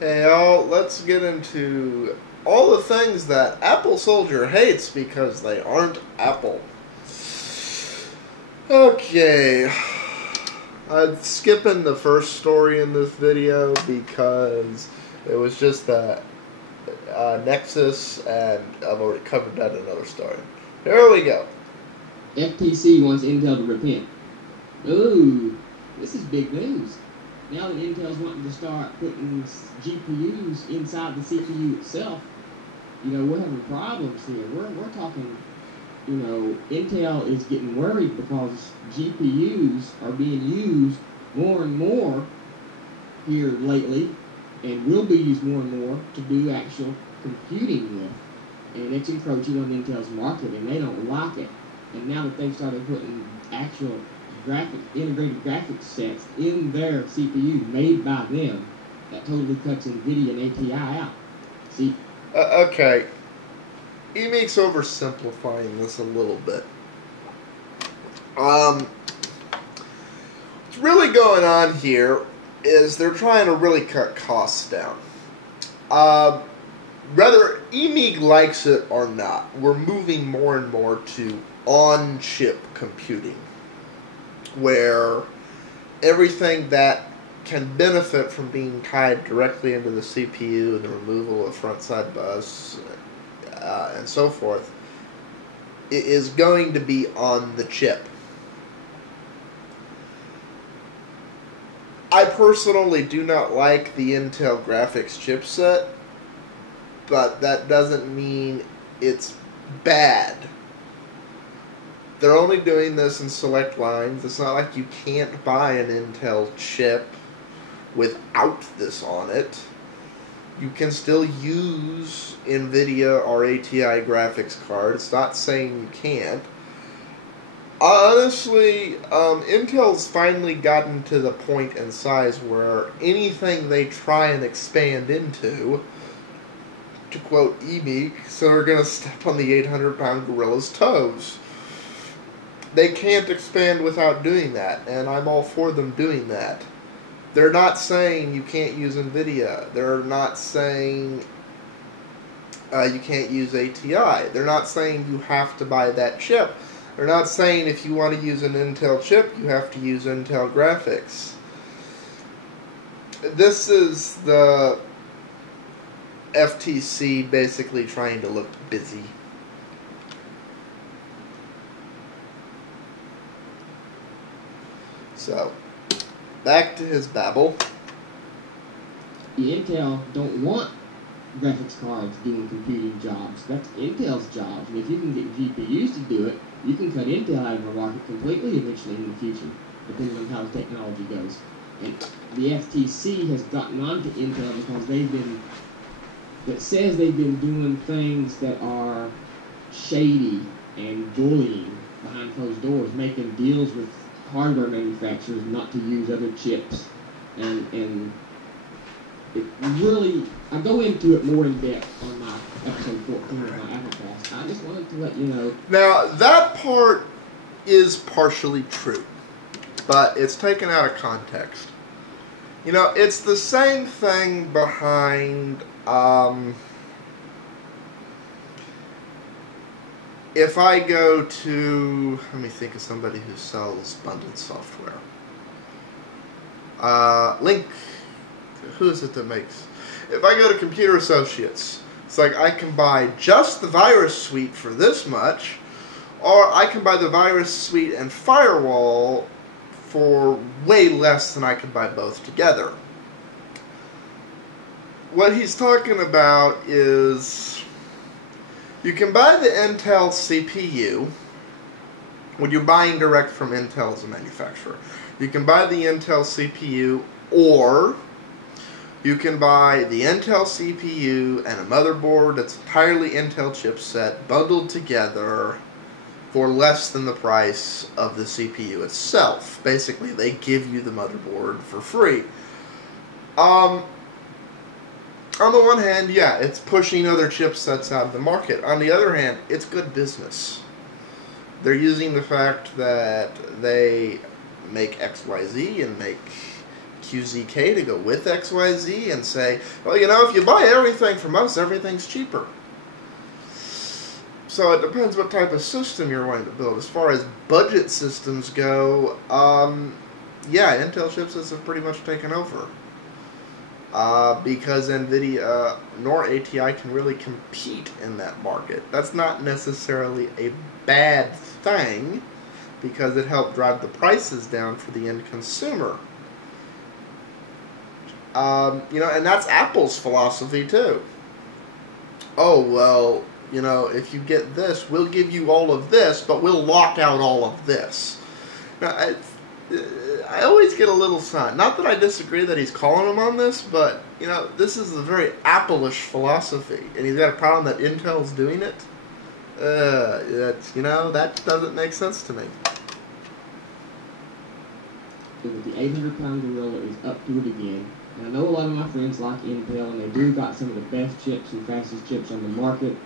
Hey y'all, let's get into all the things that AppleSoldier hates because they aren't Apple. Okay, I'm skipping the first story in this video because it was just that Nexus, and I've already covered that in another story. Here we go. FTC wants Intel to repent. Ooh, this is big news. Now that Intel's wanting to start putting GPUs inside the CPU itself, we're having problems here. We're talking, Intel is getting worried because GPUs are being used more and more here lately, and will be used more and more to do actual computing with. And it's encroaching on Intel's market, and they don't like it. And now that they've started putting actual integrated graphics sets in their CPU made by them, that totally cuts NVIDIA and ATI out. See? Okay. Emeek's oversimplifying this a little bit. What's really going on here is they're trying to really cut costs down. Whether Emeek likes it or not, we're moving more and more to on-chip computing, where everything that can benefit from being tied directly into the CPU and the removal of front-side bus and so forth is going to be on the chip. I personally do not like the Intel graphics chipset, but that doesn't mean it's bad. They're only doing this in select lines. It's not like you can't buy an Intel chip without this on it. You can still use NVIDIA or ATI graphics cards. It's not saying you can't. Honestly, Intel's finally gotten to the point and size where anything they try and expand into, to quote Emeek, so they're going to step on the 800-pound gorilla's toes. They can't expand without doing that, and I'm all for them doing that. They're not saying you can't use NVIDIA. They're not saying you can't use ATI. They're not saying you have to buy that chip. They're not saying if you want to use an Intel chip, you have to use Intel graphics. This is the FTC basically trying to look busy. So, back to his babble. The Intel don't want graphics cards doing computing jobs. That's Intel's job. And if you can get GPUs to do it, you can cut Intel out of the market completely eventually in the future, depending on how the technology goes. And the FTC has gotten onto Intel because it says they've been doing things that are shady and bullying behind closed doors, making deals with hardware manufacturers not to use other chips, and it really, I go into it more in depth on my episode 14 of my AppleCast. I just wanted to let you know. Now, that part is partially true, but it's taken out of context. It's the same thing behind, if I go to, let me think of somebody who sells bundled software. Who is it that makes? If I go to Computer Associates, it's like I can buy just the virus suite for this much, or I can buy the virus suite and firewall for way less than I could buy both together. What he's talking about is you can buy the Intel CPU when you're buying direct from Intel as a manufacturer. You can buy the Intel CPU, or you can buy the Intel CPU and a motherboard that's entirely Intel chipset bundled together for less than the price of the CPU itself. Basically, they give you the motherboard for free. On the one hand, yeah, it's pushing other chipsets out of the market. On the other hand, it's good business. They're using the fact that they make XYZ and make QZK to go with XYZ and say, well, you know, if you buy everything from us, everything's cheaper. So it depends what type of system you're wanting to build. As far as budget systems go, yeah, Intel chipsets have pretty much taken over. Because NVIDIA nor ATI can really compete in that market. That's not necessarily a bad thing, because it helped drive the prices down for the end consumer. You know, and that's Apple's philosophy too. Oh, well, you know, if you get this, we'll give you all of this, but we'll lock out all of this. Now, I always get a little sad. Not that I disagree that he's calling him on this, but, you know, this is a very Apple-ish philosophy, and he's got a problem that Intel's doing it. You know, that doesn't make sense to me. The 800-pound gorilla is up to it again. And I know a lot of my friends like Intel, and they do got some of the best chips and fastest chips on the market,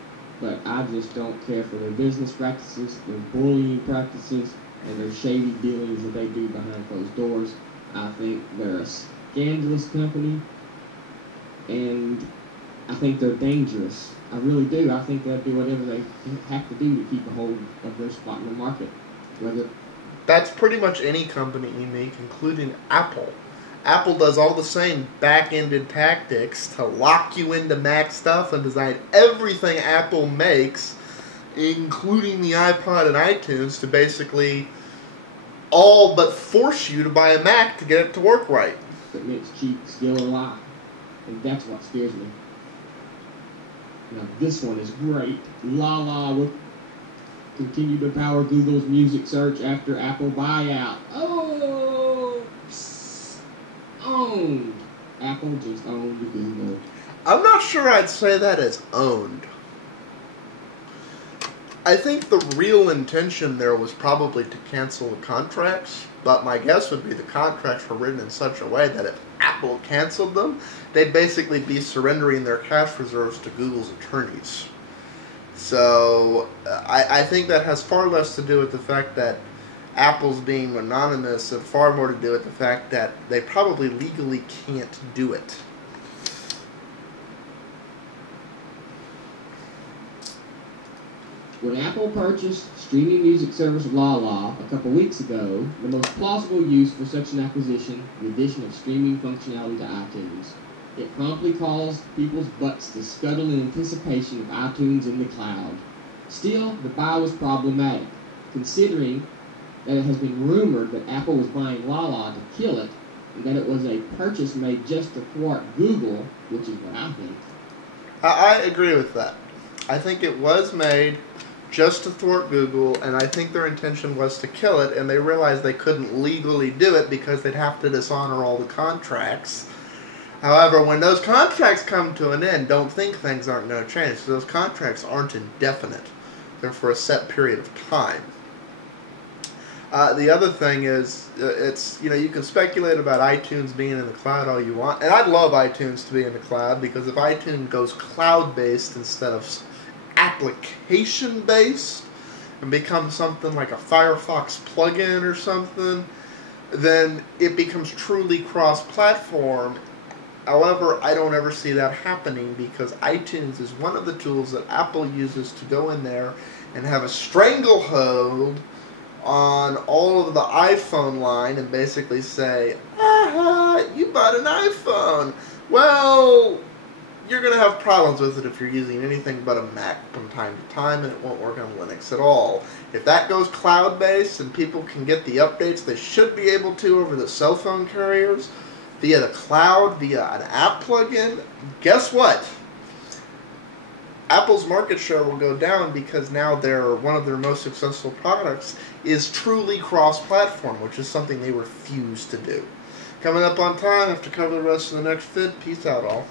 but I just don't care for their business practices, their bullying practices, and their shady dealings that they do behind closed doors. I think they're a scandalous company, and I think they're dangerous. I really do. I think they'll do whatever they have to do to keep a hold of their spot in the market. That's pretty much any company, Emeek, including Apple. Apple does all the same back-ended tactics to lock you into Mac stuff and design everything Apple makes, including the iPod and iTunes, to basically all but force you to buy a Mac to get it to work right. It makes cheap, still a lie. And that's what scares me. Now, this one is great. Lala will continue to power Google's music search after Apple buyout. Oh! Owned. Apple just owned Google. I'm not sure I'd say that as owned. I think the real intention there was probably to cancel the contracts, but my guess would be the contracts were written in such a way that if Apple canceled them, they'd basically be surrendering their cash reserves to Google's attorneys. So I think that has far less to do with the fact that Apple's being anonymous and far more to do with the fact that they probably legally can't do it. When Apple purchased streaming music service Lala a couple weeks ago, the most plausible use for such an acquisition, the addition of streaming functionality to iTunes. It promptly caused people's butts to scuttle in anticipation of iTunes in the cloud. Still, the buy was problematic, considering that it has been rumored that Apple was buying Lala to kill it, and that it was a purchase made just to thwart Google, which is what I think. I agree with that. I think it was made just to thwart Google, and I think their intention was to kill it, and they realized they couldn't legally do it because they'd have to dishonor all the contracts. However, when those contracts come to an end, don't think things aren't going to change. So those contracts aren't indefinite. They're for a set period of time. The other thing is, you can speculate about iTunes being in the cloud all you want, and I'd love iTunes to be in the cloud, because if iTunes goes cloud-based instead of application-based and becomes something like a Firefox plugin or something, then it becomes truly cross-platform. However, I don't ever see that happening, because iTunes is one of the tools that Apple uses to go in there and have a stranglehold on all of the iPhone line and basically say, aha, you bought an iPhone. Well, you're going to have problems with it if you're using anything but a Mac from time to time, and it won't work on Linux at all. If that goes cloud-based and people can get the updates they should be able to over the cell phone carriers, via the cloud, via an app plugin, guess what? Apple's market share will go down, because now one of their most successful products is truly cross-platform, which is something they refuse to do. Coming up on time, I have to cover the rest of the next vid. Peace out, all.